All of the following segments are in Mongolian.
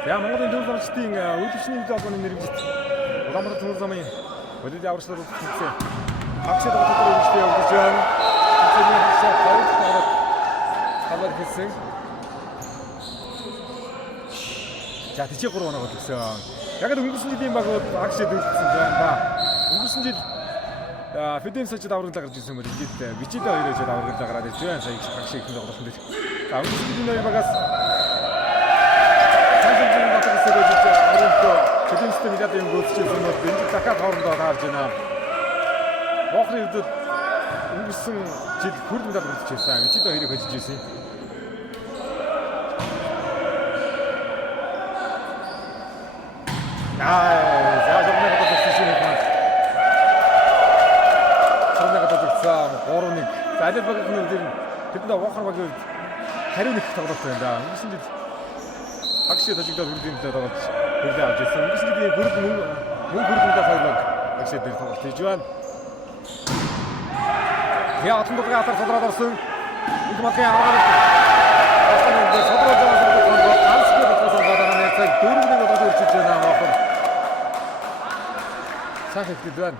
За Монголын дөрөв ламчдын үйлчлэлийн холбооны нэрвэлт Улаанбаатар төмөр замын болид аварчлал үзсэн. Агшаа тоглолтоор үйлчлээ явуулж байна. Тэний агшаа тоглолт хамаар хийсэн. За тийч 3 оноо гэсэн. Яг л өнгөрсөн жилийн баг агшаа дүүлсэн байна ба. Өнгөрсөн жил Фидем сочид аврагдлаа гарч ирсэн мөрөд бичээд 2-оор жоод аврагдлаа гараад ирж байна. Сая агшаа их тоглолтын дээр. За өнгөрсөн жилийн хоёр багаас Фидемстэй нэлээд юм гүйцэтгэсэн бол энэ дахиад хоорондоо таарж байна. Бохны үдэд өнгөрсөн жил хурд медаль хүртчихсэн. Бичээд 2-ыг хожиж ирсэн. За жогноо татчихсан юм байна. Жогноо татчихсан 3-1. За аль багийн үдээр тэдэнд Бохор багийн хариу нэг тоглолт байна да. Өнгөрсөн жил агшаа тажигдаад хүрдийн төлөө тоглож хөрлөө авч ирсэн. Өнгөрсөн жилийн мөн хүрдэнтэй хоёр баг агшаа дээр тоглолт хийж байна. Я атомдгийн атар содроод орсон. Их махын аваад асууж содроод байгаа ганцхан болсон гадаа нэг цаг 4-1 болоод үрчиж байна Бохор. Сахихэд байна.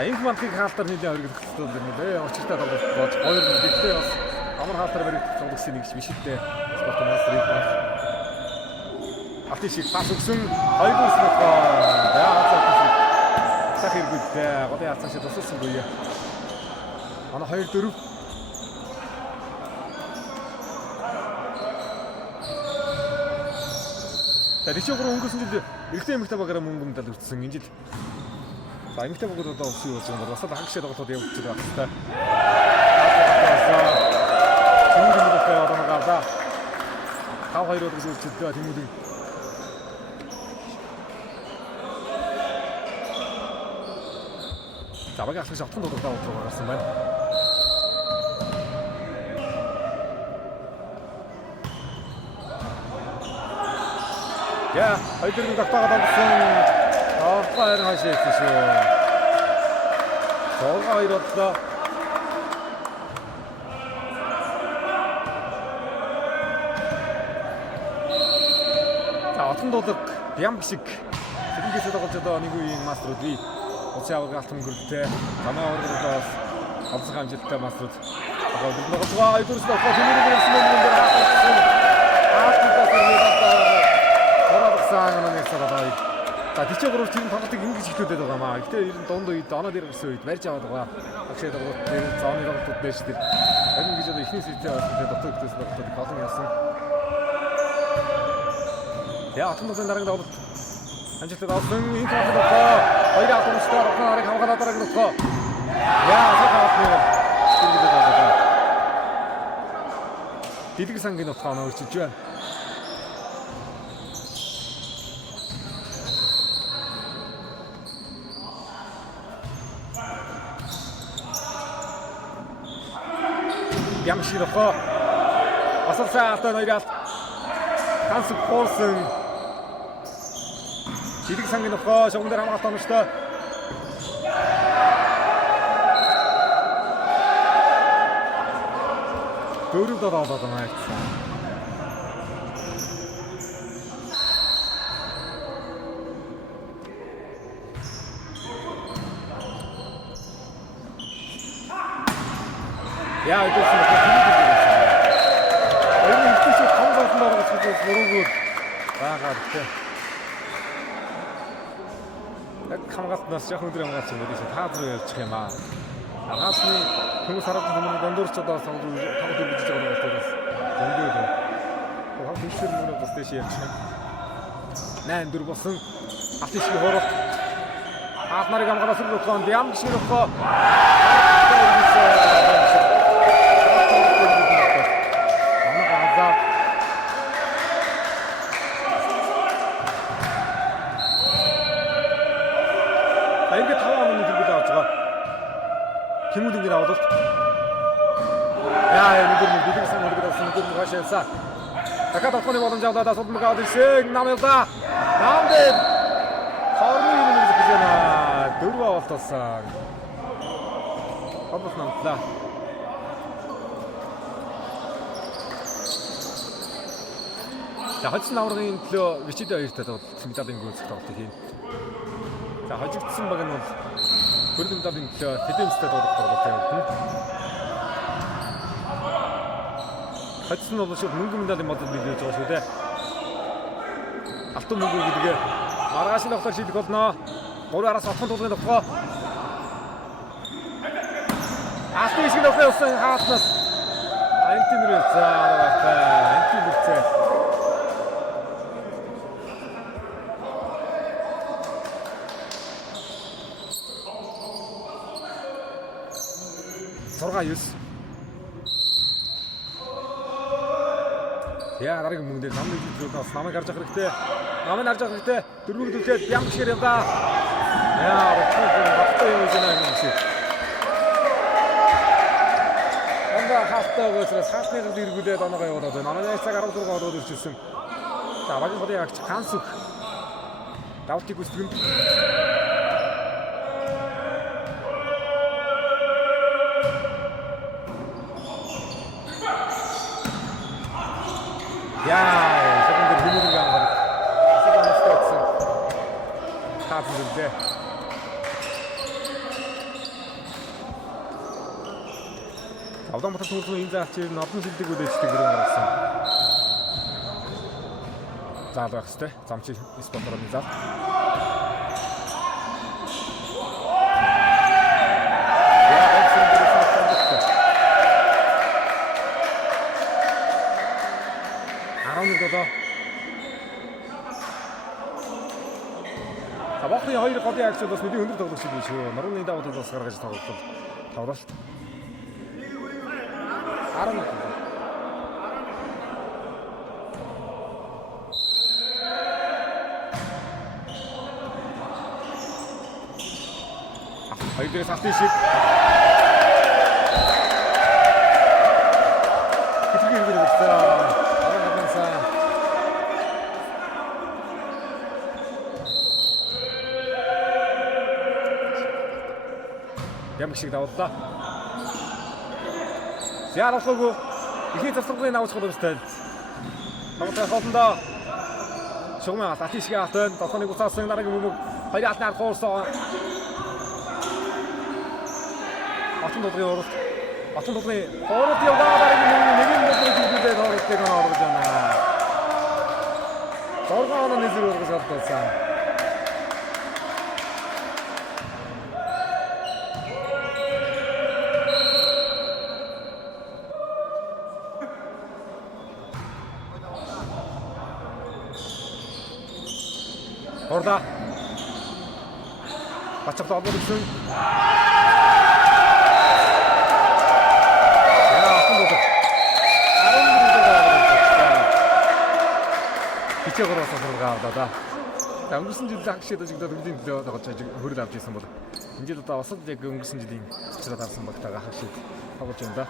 Их махын хаалтар нэлээд өргөдөлттэй юм лээ. Очиртай тоглож болж 2-1 гэлтэй бас амар хаалтар баригдах тоглосон нэг биш үү? Спорт мастер их. Атиш пас өгсөн 2-өөс нөхөө. Сахир гүдээ гол яцааш тусалсан буюу. Ана 2-4. За тийчээр өнгөрсөн жил эрэгтэй эмэгтэй багаараа мөнгө медаль өртсөн. Энэ жил за эмэгтэй багууд одоо ус юу болж байгаа юм бол бас хагшаа тоглолтод явж байгаа хэвээр. Тэмүүдэг одоо гараа. 5-2 үргэлжлүүлдэг Тэмүүдэг. За багийн алхаж автхан дуудаа утруу гарсан байна. Я хоёрын гатагаад амсан. Аваар хашаа ирсэн шүү. Цолгоо хоёр бодлоо. Отон дуулаг ям шиг тэрнээс тоглож одоо нэг үеийн мастерууд бий. Улсын аварга алтан хөрөлтэй манай аваргаас олсон хамжилттай мастерууд одоо дөрвөлгөө айдурс болохоо тэмүүлэн ирсэн юм дээр хаасан. За тийчээ гурав тийм тоглолтыг ингэж ихлүүлээд байгаа маа. Гэтэ ер нь дунд үед оноо дээр гарсан үед барьж аваад байгаа. Агшаа тоглолт дээр зооны тоглолтууд байж тэр. Харин гэж одоо ихний сэтээ болсон дотор хөтөөс тоглолтыг олон яасан. Я атомын дараагийн тоглолт амжилттай авсан. Энэ тоглолт хоёр атомчдаар нарыг хамгаалаад дараагийн нөхөө. Я сахаатны хэрэглээд байгаа. Дэлгэр сангийн нөхөө өөрчилж байна. Ямширхоо асалсаатан хоёроо ганц хоосон Дэлгэр сангийн нөхөө шугам дээр хамгаалт онцтой дөрөв дороод байгаа юм. Яа идэх юм бэ? Энэ ихтэй хамгаалсан байгаа гэж буруугүй байгаа гэдэг. Яг хамгаалтнаас яг өндөр хамгаалсан юм биш та зүрх явчих юм аа. Хаасны хүмүүс хараад хүмүүс дондорч одоо тоглож үзэж байгаа болохоос зөндөө. Хав тийшэр мөрөө бас дэш явчих. 8-4 болсон. Атишгийн хоорол. Аад нарыг хамгаалсан болгонд ям ширхөө. Ингээд 5 оны хэрэглээ авч байгаа. Тэмүүлэнгийн авалт. Яа, нэг дэлгэр сан нэг авсан нэг гашаасаа. Дахиад авахны боломж авлаа судалмаг аваад ирсэн. Намайда. Наамд. Хорны юм гэж байна. Дөрөв авалтсан. Хобот намтлаа. За хожсон аврагын төлөө Вичид хоёртой медалийн гүйцэх тоглолтыг хийн. За хожигдсан баг нь бол төрөл медалийн төлөө Филиппинстэй тоглолт явуулсан. Хожсон нь бол шууд мөнгө медалийн модод биелүүлж байгаа шүү дээ. Алтан мөнгө гэдэг маргаашны тоглолт шийдэх болно. 3-араас отхон тулгын тогтгоо. Алтан ишиг тоглолт явуулсан хаалтнаас Антинрээс Антинрээс Сорга 9. Яа дараагийн мөнгө дээр намын зүйлээс намайг харж авах хэрэгтэй. Намайг харж авах хэрэгтэй. Дөрвөг дүлхээд бям гişэр юм да. Яа баттай юм байна шиг. Анда хастаа гоосроос хасны дэргүүлээд оноогоо явуулаад байна. Манай цаг 16 ороод ирчихсэн. За багийн бодын агч Кансүх. Давтыг үсгэн. Яа, секунд хэмнэлэн гамгаар. Секунд статсан. Хаадлээ. Автомат төлөвлөгөө энэ заач нь олон шилдэг үлээждэг гэрэн гаргасан. Заал байх хэвээр. Замчиг спонсорын зал. Бохны хоёр голын агч бас мэдээ өндөр тоглох шиг биш үү? Нурууны давуу талаас гаргаж тоглолт. Тоглолт. 11. Хоёр дээрээс алтын шиг. Хэвгээр хэрэглэсэн. Ямаг шиг давууллаа. Яаруулгүй ихний зарцуулгын авах боломжтой. Тоглолтын хоолндоо шугамаа алтын шиг автан дотооныг уцаасан дараагийн мөнгө хоёр алтнаар хуурсан. Алтан дулгын уралт. Алтан дулгын хоорот яваа дараагийн мөнгө нэгэн мөнгөийг хэлээд хооротыг оруулж байна. Зоргоон нэзэр ургаж алдсан. Орда. Бачагт олбор гэсэн. Яа, хөөе. Хичээгөр осооргаа авдаа. За өнгөрсөн жил агшид ажиглаад өвлийн төлөө тоглож хөрөл авч ирсэн бол энэ жил одоо осод яг өнгөрсөн жилийн цэцрээд авсан багтаага агшид тоглож байна да.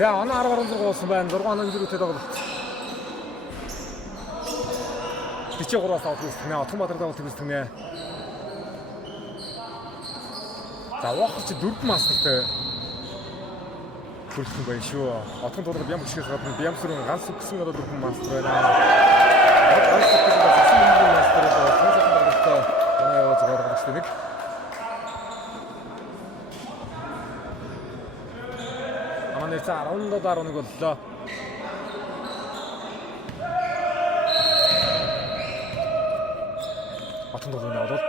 За оноо 10-16 болсон байна. 6 оноо зэрэгтэй тоглолт. Бичиг 3-аас авах гэнэ. Отгонбаатар давалт гэнэ. За Walker чи 4 мастертай хүрсэн байх шүү. Отгон дуулаад бям гişгээс гадна бямсрын ганц үгсэн одоо 4 мастер байна. Ганц үгсэн мастер одоо цаашаа тоглолтоо оноо явуулж байгаа гэж нэг. Аманэр за 17-11 боллоо. Отгон дуулаад яваад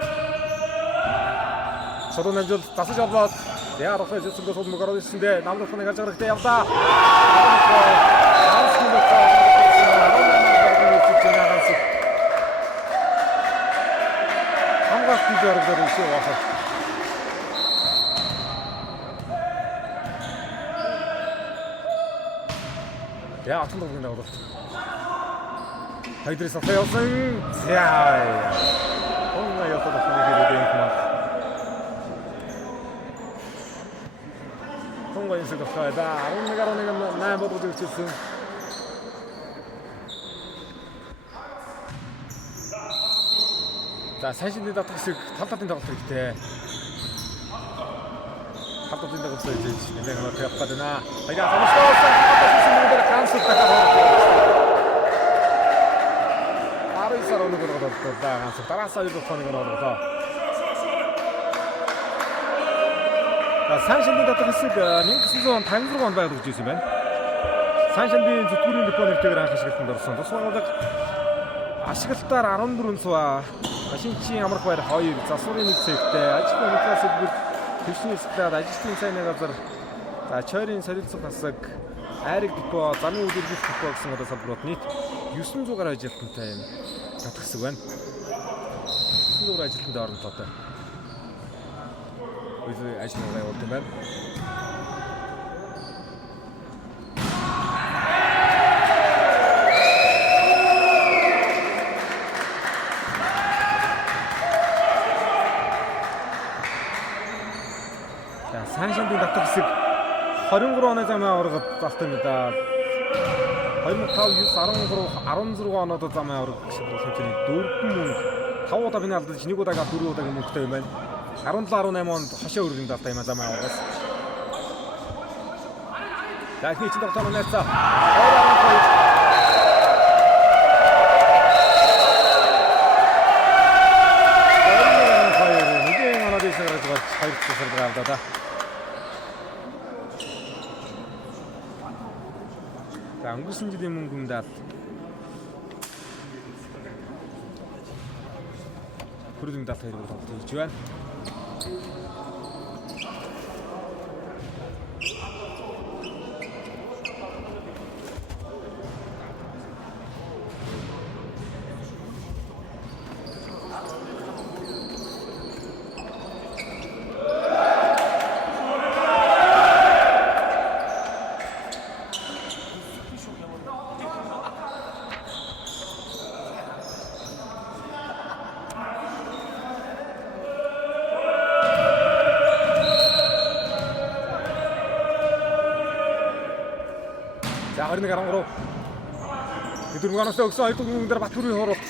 Содон амжилт дасаж аваад яа рахаж зөвхөн содон гараад ирсэндээ намдахны гарч гарахтай явлаа. Хамгаалт дээр ирсэн байна. Яа атсан дөрвөн аваад. Хайдрис аваа явсан. Яа. Онна яваад байна гэдэг юм. Инсэг авах да 11-8 бодож ирсэн. За сайшны татах хэсэг талдатын тоглолт хэрэгтэй. Талдатын тоглолт хийж нэлээд хэмээх явах гэдэг наа. Баяа томсгоосон мөнгөөр кансел тахаа. 19 сар өнөөр тоглолт да ганц дараасаа юу болох нэг болоо. Саншингийн татах хэсэг 1956 онд байгуулж ирсэн байна. Саншингийн зүтгэрийн депо нэртэйгээр анх ашиглалтанд орсон. Тус байгууллага ашиглалтаар 14 цуа, машинчийн амрах байр 2, засварын 1 цэгтэй, ажлын унтраас хэлбэр төвшний хэсэгтээ ажилтны сайны газар, за чойрын солилцох хасаг, айраг депо, замын үйлдвэрлэх депо гэсэн одоо салбарууд нийт 900 гаруй ажилтнтай юм татах хэсэг байна. 900 гаруй ажилтнтай оронтой. Үгүй ажил явуулсан байна. За Саншингийн татах хэсэг 23 оны замаа ургад залтай юм да. 2005, 9, 13, 16 оноод замаа ургад гэсэн хэмжээний 4 мөнгө 5 удаа бинэ алдаж 1 удаага 4 удаагийн мөнгөтэй юм байна. 17-18 онд хошоо өргөн далтай юм замаа аваас. За ихний чинь тоглоом найцаа. Нэгэн оноод ийсээр гарч 2 цэсэр гараад да. За өнгөрсөн жилийн мөнгөндөө хүрэлэн далтай хэрэг тоглож хийж байна. За 21-13. Өдөрмгоноос өгсөн 2 дугаар мөнгөөр Батбүрийн хурал.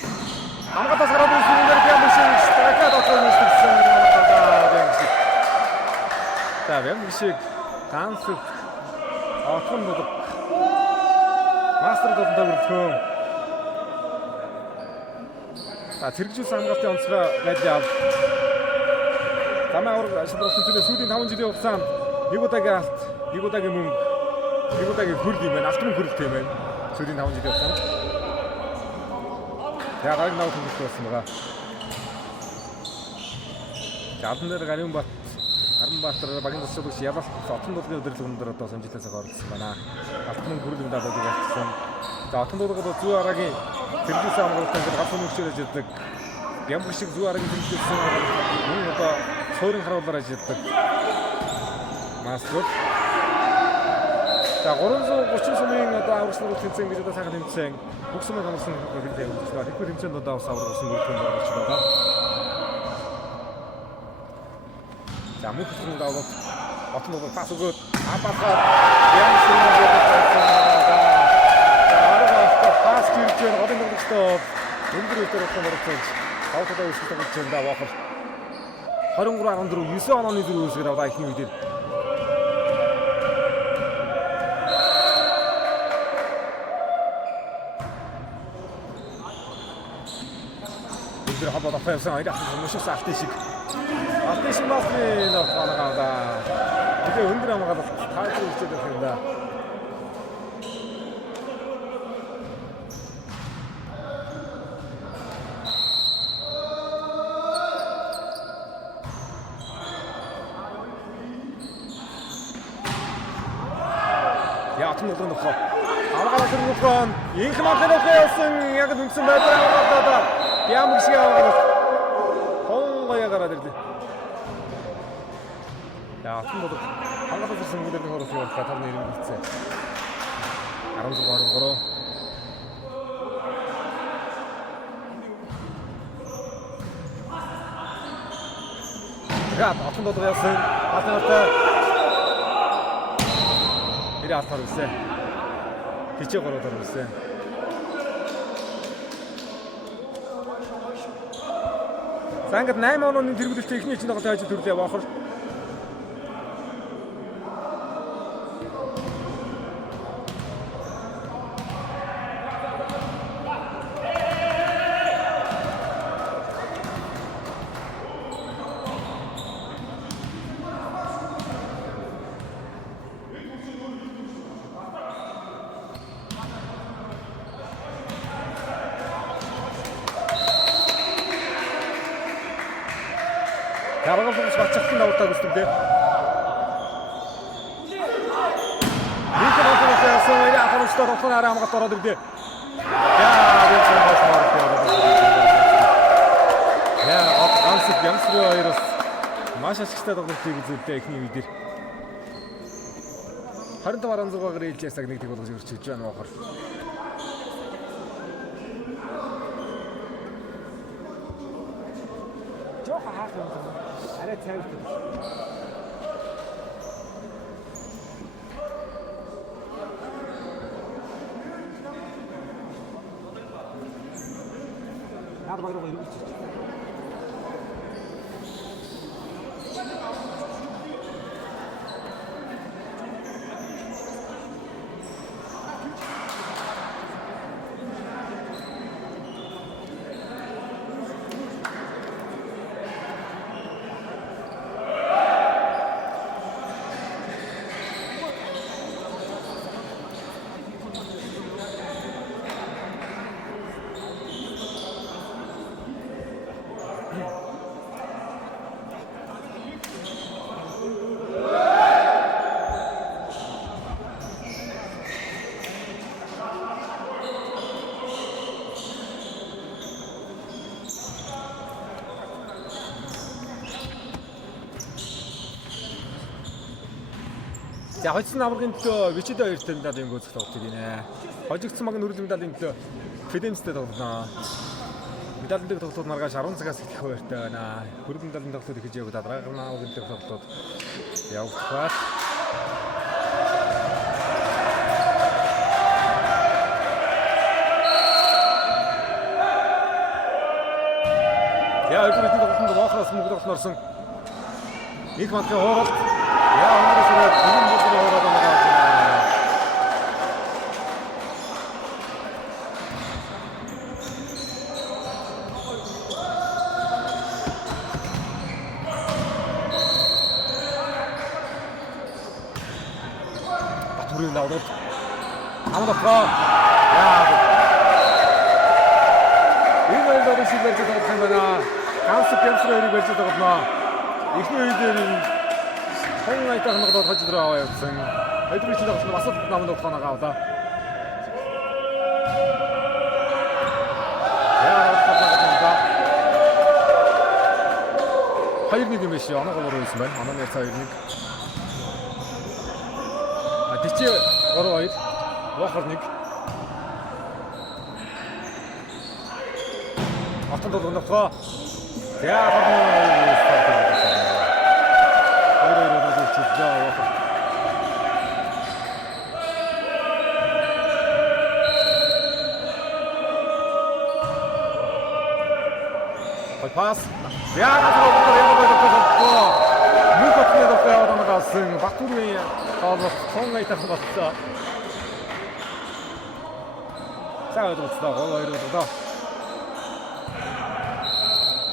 Хамгаалалтаас гараад ирсэн мөнгөөр Бямбишиг стакад оцсон гэсэн юм. За Бямбишиг ганц отхон болов. Мастер дотор бүрдгөө. За зэрэгжүүлсэн хамгаалтын онцгой байдлаа ав. Тамаа ураг шилжүүлсэн зүйлээ сүүлийн 5 жилийн хугацаанд нэг удаагийн алт, нэг удаагийн мөнгө, нэг удаагийн хөрөл юм байна. Алтан хөрөлтэй юм байна. Сүүлийн 5 жилийн хугацаанд. Яг гайг нав хөрөлтэй болсон байгаа. Жалдан дээр Гаранбаатар багийн засаг биш ялалт отон дуулгын өдөрлөг өндөр одоо самжилтаасаа оролцсон байна. Алтан хөрөл энэ даалгыг авсан. За отон дуулгад зүй арагийн тэргүүлсэн амралтанд галт мөнгөшөөрөж ирдэг. Бямбишиг зүй арагийн тэргүүлсэн мөн одоо суурин харуулаар ажилладаг. Мастер. За 330 сумын одоо аврагчнууд тэмцээн гэж одоо сайхан тэмцээн. Бүх сумын хамарсан хэлтэй үзлээ. Хэвгүй тэмцээнд одоо бас аврагсан бүртгэн болж байгаа. За мөнх хэсгийн даваа отон дуулгад пас өгөөд Апахад Янсны пас хийж байгаа голын тоглогчтой өндөр үеэр болсон боловч тавтаа өсөлт болж байна Вахар 23-14 9 онооны зэрэг үүсгэж аваа ихний үедэр өндөр хаваа тавьсан айрах хүмүүс алтын шиг басны нөхөөрөө тэгээ өндөр хамгаалалт таашаа үсэж байгаа юм да. Яатан нөхөө хамгаалалт нөхөө инх махнахсан яг нүгсэн байдлаа ямар шиг аваад хонгоя гараад ирлээ. Яатан нөхөө хамгаалалт сүнгээр нөхөр явуулах татвар нэрийг хэлсэн. 16-23 Atan нөхөө яасан атартай Атар үсэ. Хичээ гороод ирсэн. Сангад 8 онооны тэргүүлэлтийн эхний чинь тоглолт хайж төрлөө Вахар. Яргал хүмүүс бацчихсан давтаа гүсдээ. Нэг онцгой яасан яа хамстай тоглоно арай хамгаалт ороод ирлээ. Яа би цааш яа ансиг ямсруу хоёроос маш ашигтай тоглолтыг үзүүлээ ихний үедэр. 25-16-аар ээлжээс цаг нэг тэг болгож өрчөж байна Вахар. Жоо хаах юм. Арай цайвартай. Наад багруу ирүүлчих. За хожсон аврагын төлөө Вичид 2 медалийн гүйцэх тоглолт гинэ. Хожигдсан баг нүрэл медалийн төлөө Федемстэй тоглоно. Медалийн тоглолтууд маргааш 10 цагаас эхлэх хуваартай байна. Хөрөг медалийн тоглолтууд ихэж явагдаад дараагийн аврагын тоглолтууд явагдах байна. Яа өдрийн тоглолтод Вахраас мөнгө орсон. Их матны хоолт. Яа өнгөрөөсөө энэ мөнгөний хоолоод байгаа. Батүрийн лавдад амдахаа. Яа. Энэ үйлдэл шиг байж байгаа юм байна. Ганц пенсрээр байж байгаа юм. Ихний үедэр хон айтах ногдоод хаж драа аваа явсан. Өдрийн чинь тоглолт бас намд ухаанаа авлаа. Яа хатаа. Хоёр нэг юм биш. Оноо гол байсан байна. Онооны цаа 2-1. Дичи 3-2. Вахар 1. Алтан тоглоно. Яа пас. Яагаад мөн хотны doktor яваад байгаа Батүрийн тоолох сон айтах боллоо. Саад уцлаа гол хоёр удаа.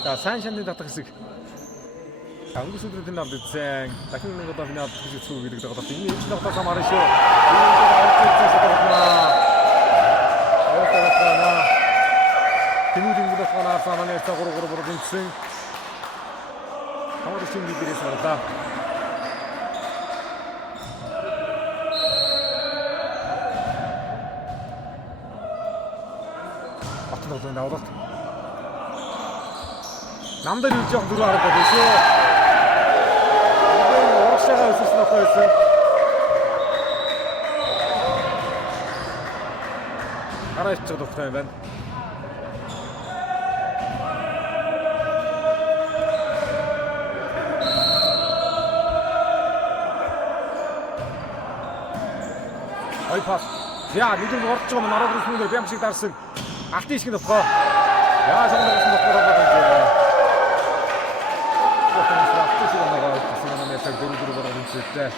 За сайн шандын татах хэсэг. Ангус өдрүүдийн навд зэн дахин нэг удаа финал хийж үзэх гэдэг байгаа бол энэ энэ удаа самаар шүү. Тэмүүлэн гүлэхнаа саманаас 3-3 гинсэн. Хамар чин бидээс орлоо. Батлуулсан даваад. Намдар юу жоох дөрөв хараад байна шүү. Энэ уушаага өссөн байсан. Хараач духтай юм байна. Ой пас. Яа, нэгэн орж байгаа нараад ирсэн бям шиг дарсан. Алтын шиг нөхөө. Яа, санаа гэсэн нөхөө байгаа юм. Санаа дөрөв байгаа юм зүтэй.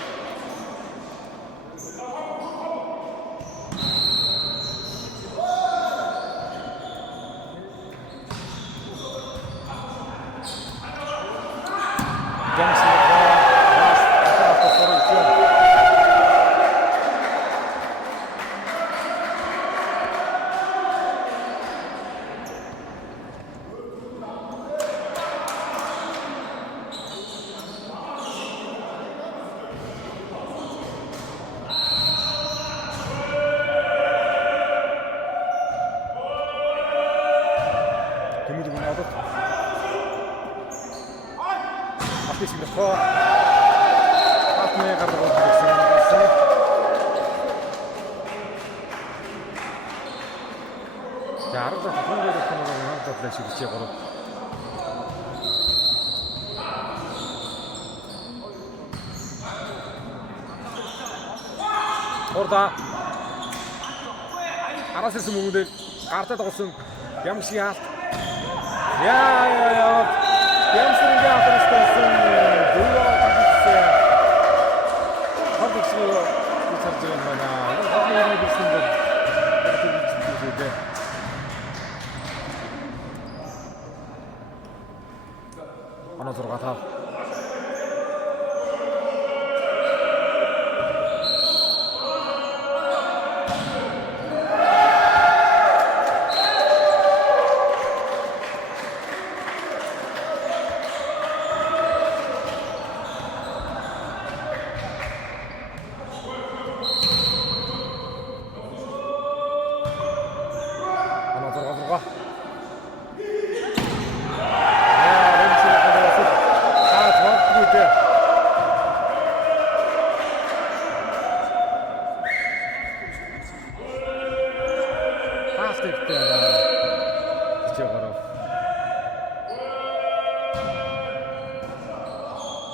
Орда арассан мөнгөд гартад госон ямар шиг хаалт. Яа. Ямсрынгийн атарсан дөрөв тагцсан. Хадагс үсэрж байна. Энэ хэлсэн дээ. Анаа зургатаа.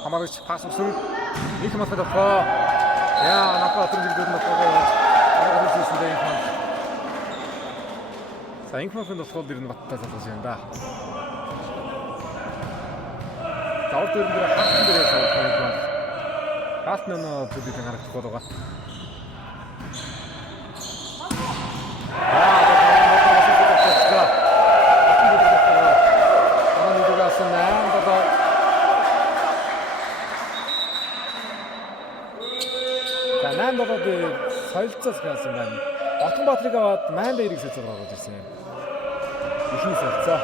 Хамаарч пас өгсөн. Их матад аваа. Яа, напаа өдрөөр напаа. Аргаас хийсэн дээ юм. Санхмафын тусгал дэрн баттаа залгаж юм да. Завд дэрнээр хатсан дээрээ суулгах. Хатна нөө бүдийг харагдах болоо. Солилцоос гэсэн байна. Батбаатрыг аваад Майнда эрэг сэцэг гаргаж ирсэн юм. Ихний солилцоо.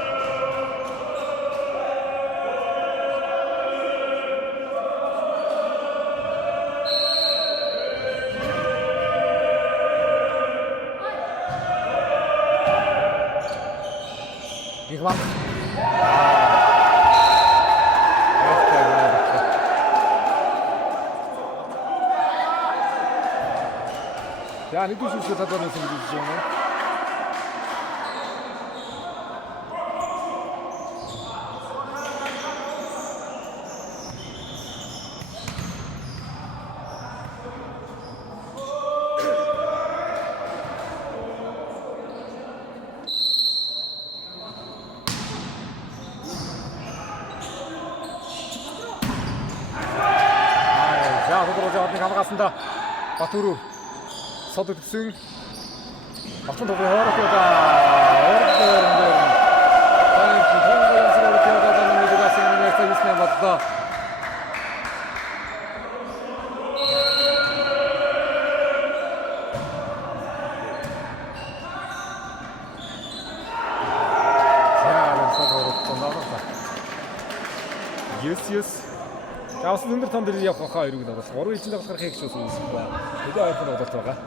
Игван. Ja, niet dus dat dan is in de zone. тодорхой явдлыг хамгаалсандаа Батүрүү сод өгсөн. Батүн тоглох хоорох удаа. Yes. Яавс өндөр тон дээр явах хаа эргэн тоглох. 3 жилийн тоглохоор хийх гэж үзсэн байна. Хэдийн ойрхон тоглолт байгаа.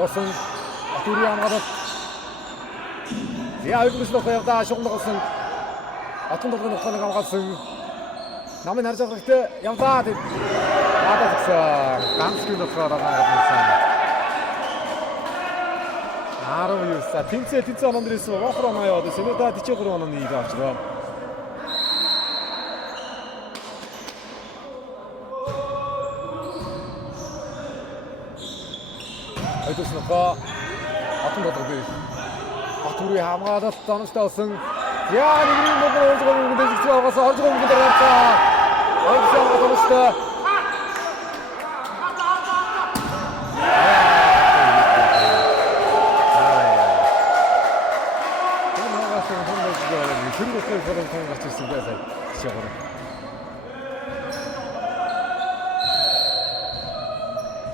Орсон Батүрүү хамгаалалт. Яа ойрхон л явдаа шугал тоглосон. Батүн тоглох нөхцөлийг хамгаалсан. Намын харж байгаа хэрэгтэй явдаа. Ганцхан болохоор байгаа. 19 тэнцээ ононд ирсэн Вохро маяад сэнэдэ 43 онооны ийг авч байгаа. Айдусноо атан дотор Батүрүү хамгаалалт тоностой болсон. Яа нэг нэг өөрөөр үгдэж байгаас орж байгаа юм дээр гарцаа. Ойсон тоностой. Тэрүүгээр фон гарч ирсэн байлаа. Жишээгөр.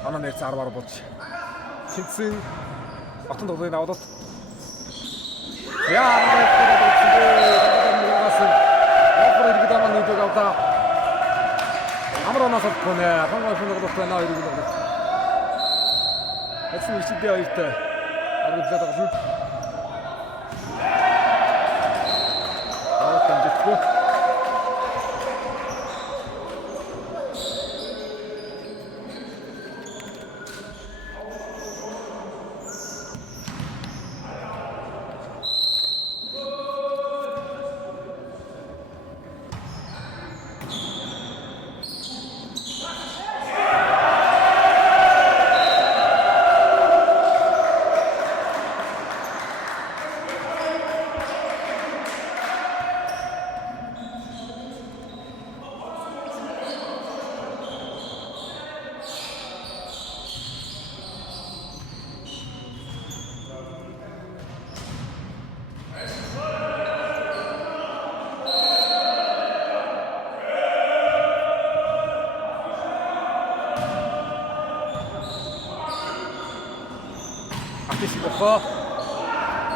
Анаа нэр 10-аар болж. Тэнцэн Батүн тоглохын даваад. Яа Амронаас авчихна. Хонгой тоглох байна хоёрыг тоглох. Эцэг ичдээ хоёртой. Аргуулдаг болно.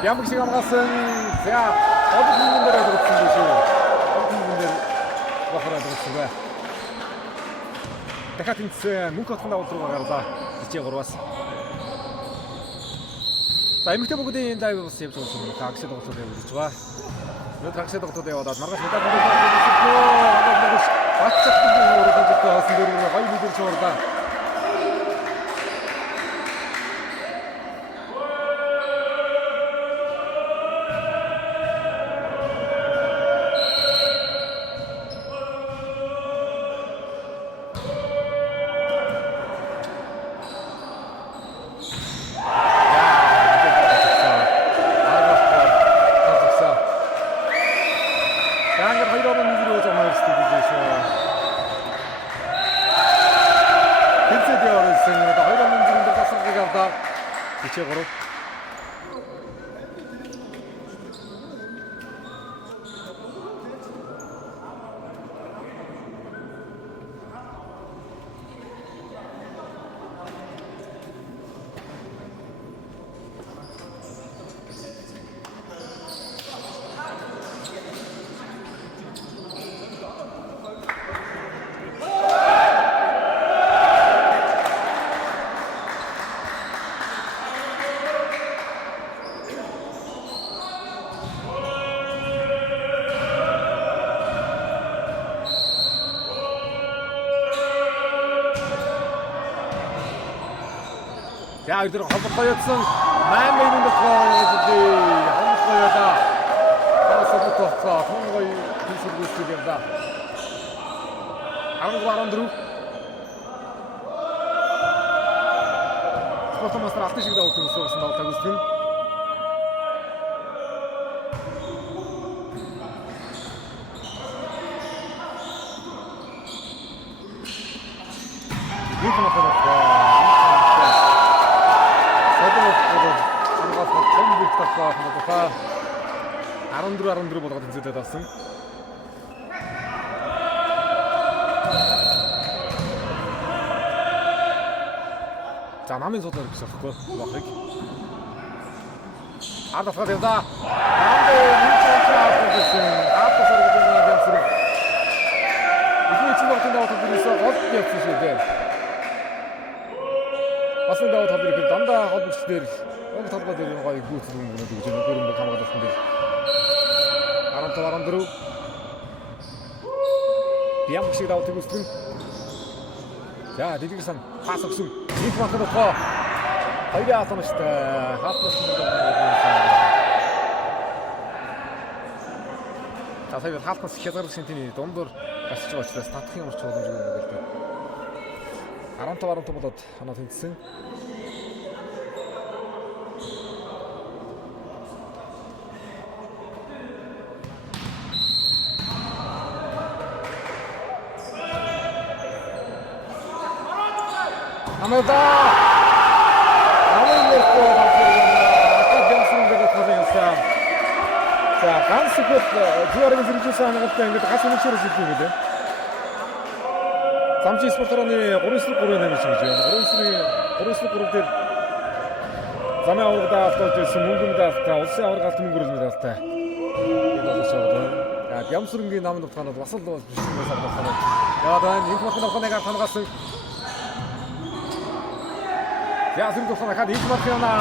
Ямар шиг хамгаалсан. За, одод хүн дээр өгсөн гэж шүү. Хүн дээр бахараад өгсөн бай. Дахиад энэ мөнх хотхон давуу руу гарлаа. 3-аас. За, эмэгтэй бүгдийн энэ лайв бас явж байгаа юм. Такси тоглолтууд явуулж байгаа. Өнөөдөр такси тоглолтууд явуулаад маргааш удаа бүгд бацчихсан өөрөө гэдэг хасан дээр гоё мэдээж шуурлаа. Чигуруу. За өдөр холбоо явуулсан 8 минут холбоо явуулаа. Хасаад тоцоо хонгой хийсэргүүсийг явуулаа. 14 Спортмастер алтан шиг давуу төгсөн тоглолт үзсэн. тасгаа хамгаалаа. 14 болгоод энзэлээд авсан. За намын судлаар гэж болохгүй болохыг. Адасгаа дэвда. Намдээ нэмчихсэн. Апосоор гэдэг нь ямсрэг. Ихний чинь багтан даваад ирсэн гол явсан шүү дээ. Басан даваад ирэх дандаа холбогчдэр яг талбай дээр нэг гоё гүйцэл өмнөд гэж нөгөө хамгаалсан дээр. 14 Бям шиг даваад ирсэн. За дэлгэрсэн пас өгсөн. Их махад тоо. Хоёрын атамштай хатнаас нь сая хаалтнаас хязгаар шинтний дундуур гарч байгаа учраас татахын урч боломжгүй юм байна гэдэг. 15 болоод ханаа тэнцсэн. Амада За ганц их зүгээр зэрэгжүүлсэн ханагатай ингээд гал үнэхээр хэлдэг юм лээ. Замчин спорторооны 3-3 нэмж гэж байна. 3-3 дээр замын аврагда автолж ирсэн мөнгөнд автаа улсын авраг алт мөнгө өрөлмөд автаа. Энэ боловч байгаа. Ямсрынгийн намын утгаанууд бас л биш юм байна. Яа даа энэ махны ухааныг хангасан. Я зүрх ухаанаа хад их мах яна.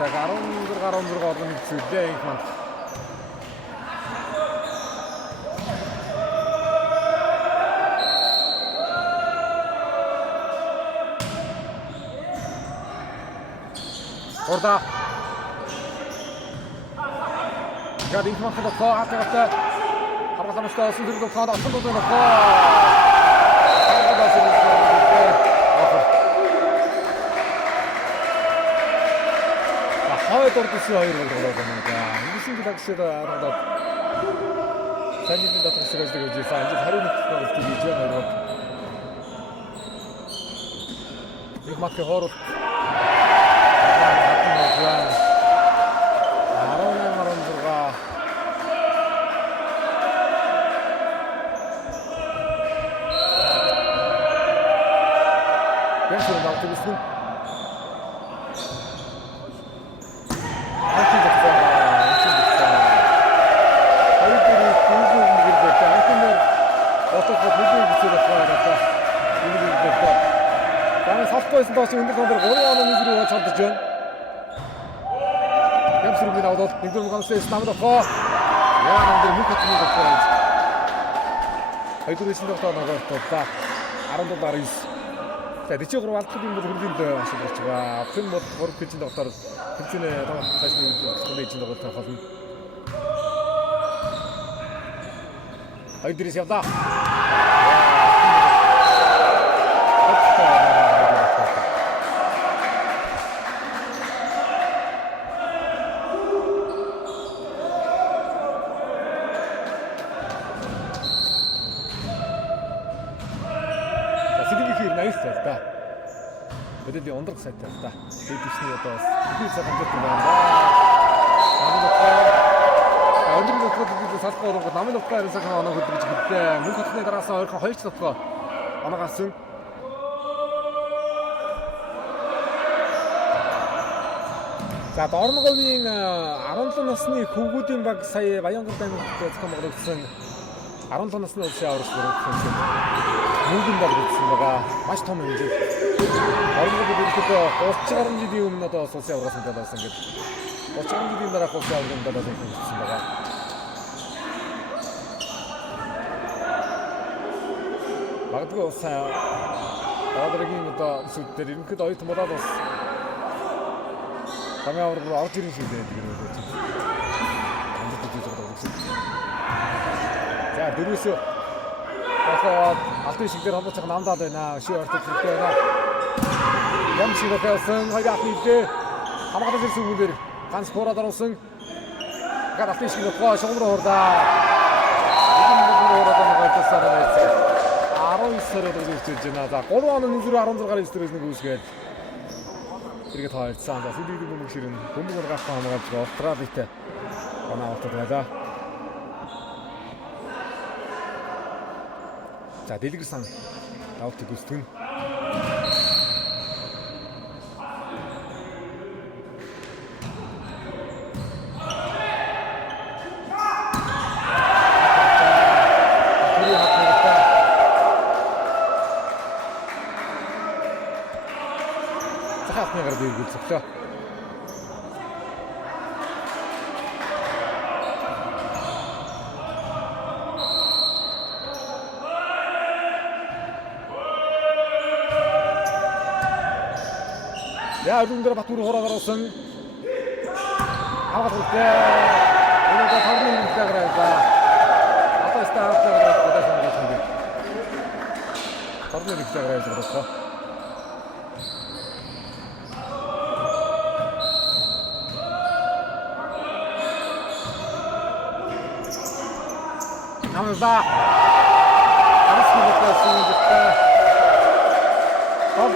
цаг 16 орны зүйлээ их манд. Орда. Яг их манд хатаа хатаа харгалмаштай сүлдэр тохоод авсан бол нөхөө. Хойд ордосын хоёр болголоо байна. Ингэсэн лагшид араад санийд татгасгаж гэж байсан. Энд хариу нэг болж гэж байна. Их матх хоорол. Бэнсэр давтагсан. Салбайсан доош өндөр тоноор 3 оноо нэгрүү болж хадж байна. Ямсрыг аваад нэгдүгээр ганцаас намд авах. Яа намд мөх хатны болов. Хайдуурын доктор ногоос та 17-9. За 43 алдах юм бол хөрлийн ашиглаж байгаа. Хэн бол 3 килжин доктор хэмжээний цаашны комбинашн доктор тохиолно. Хайдуурын явда. Өдөртөө ундрах сайтай та. Дэвшний одоо их цаг ханддаг байна. Намын нөхөд салхуу орго намын нөхөд харьцаг оноо хөдөлж хэлдэг. Мөн хотны дараасаа ойрхон 2 цавхаа оноо гарсан. За Дорноговын 17 насны хөвгүүдийн баг сая Баянгол аймагт зохион байгуулагдсан 17 насны улсын аврагч бүрэлдэхүүн мөнгөн баг үзсэн байгаа. Маш том хэмжээ. Орногод өөртөө 30 гаруй жилийн өмнө одоо улсын аврагын талаас ингээд 30 гаруй жилийн дараах улсын аврагын талаас хэлсэн байгаа. Магадгүй улсын аврагын одоо сүдээр ерөнхийдөө оюут модал бас тамийн авраг руу орж ирэх шиг байдаг юм байна. За дөрөвс одоо алтын шигдэр хамгаалж байгаа намдаад байна. Ши ортод хэрэгтэй байна. Ямшиг офисан хаяахнийдээ хамгаалж ирсэн үгээр ганц хуураад оруулсан. Гад алтын шиг нөхөө шугамруу хуурдаа. Энэ хуураад байгаа цаасаа байсан. 19 сард үргэлжлэж байна. За 3 оны 16-9 дээрээс нэг үүсгээд эргээд хаваарсан. За сүүлийн бөмбөг ширэн бөмбөг гаргах хамгаалж Австралитай оноо аваад байлаа. За дэлгэрсэн давтыг гүйцэтгэн. Захаахны гард иргүүлцлээ. 야, 눈들어 바꾸로 돌아가로선 아무것도 없게 오늘도 사람이 시작을 하니까 아빠 시작을 하고 다시 한번 준비 사람이 시작을 해야지 그렇고 남자 아무것도 없으니까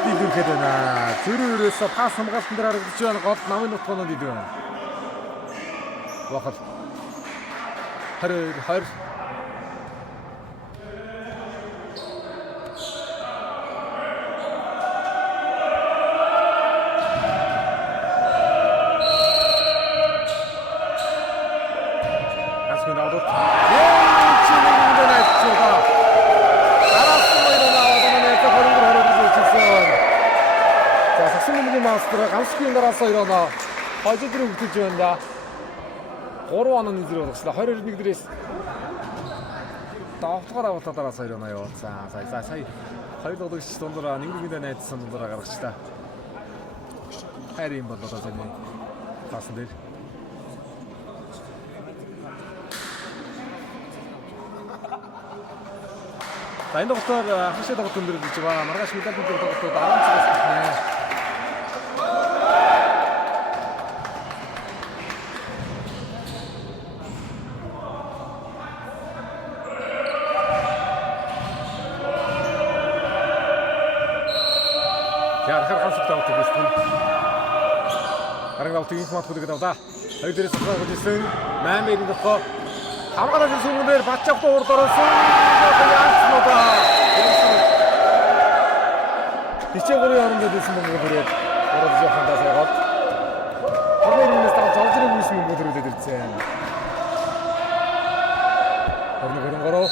이렇게 되나 들으려서 파스 같은 데라고 주는 것 남은 놓고는 이들 와가 하루 가슴이 나오도 치는 나이스가 마스터가 감스키인 따라서 일어나 화제들을 붙여주는다. 걸어와는 이들이 없습니다. 허리를 이들이 떡떡하다 따라서 일어나요. 자, 사이 허리도 듯이 돈들아 인구민의 네트선 돈들아 가봅시다. 하이리 인번 넣어서니 가슴들. 자, 인도부터 하시다부터 들어주지만 말하시 밑에 분들부터 나름 찍었습니다. 자, harusnya tahu tuh Gusti. Karena waktu ini semua sudah kita tahu. Hari dari sekolah ke Jisung, nama ini tuh. Apa kata Jisung mundur, baca tuh orang semua. Dicekori orang dari semua mundur. Orang di Jakarta saya kat. Karena ini sekarang jauh dari semua mundur dari Jisung. Karena orang-orang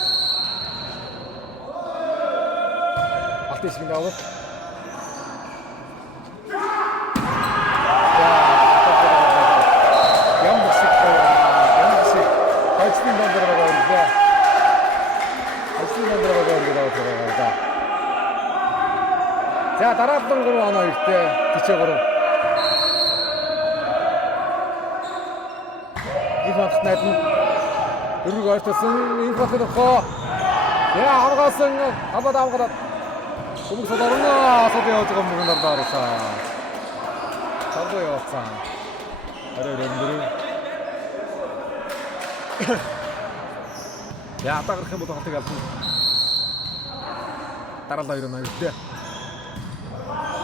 aktif sekali awak. 자, 달았던 걸로 하나 이때 뒤쪽으로 이거 스나이프 그리고 어떻든 인코트 넣고 야, 아무것도 아무것도 거기서 다루나 소대어 조금 먹는다 그랬다 저도요 참 여러분들은 야, 딱 그렇게 못한 것 같아 따라다 일어나 이때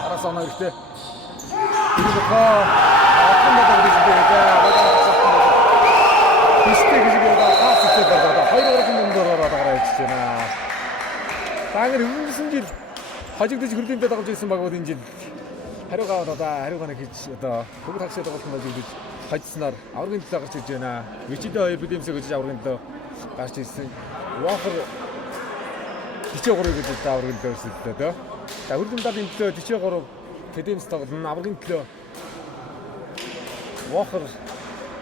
알았어, 나 이렇게 그리고 한번더 그러시니까 비슷해 그지고가 파스 때다가 하이로 그렇게 놈들어라다 그랬지나 당연히 무슨 아직도 지금 그런 데다가 있으면 막 어딘지 하려가 다다 하려가네 그치다 거기 닥치다 같은 거 지금 같이 날 아우르긴 다 같이 있잖아 위치도 에비데임스 그지 아우르긴 또 같이 있으 와서 이쪽으로 그랬다 아우르긴 또 있을 때도 자, 우리 좀 다들 또 뒤쪽으로 대대임스타거든. 아버긴 또 워커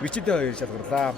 위치도 있어 그렇다.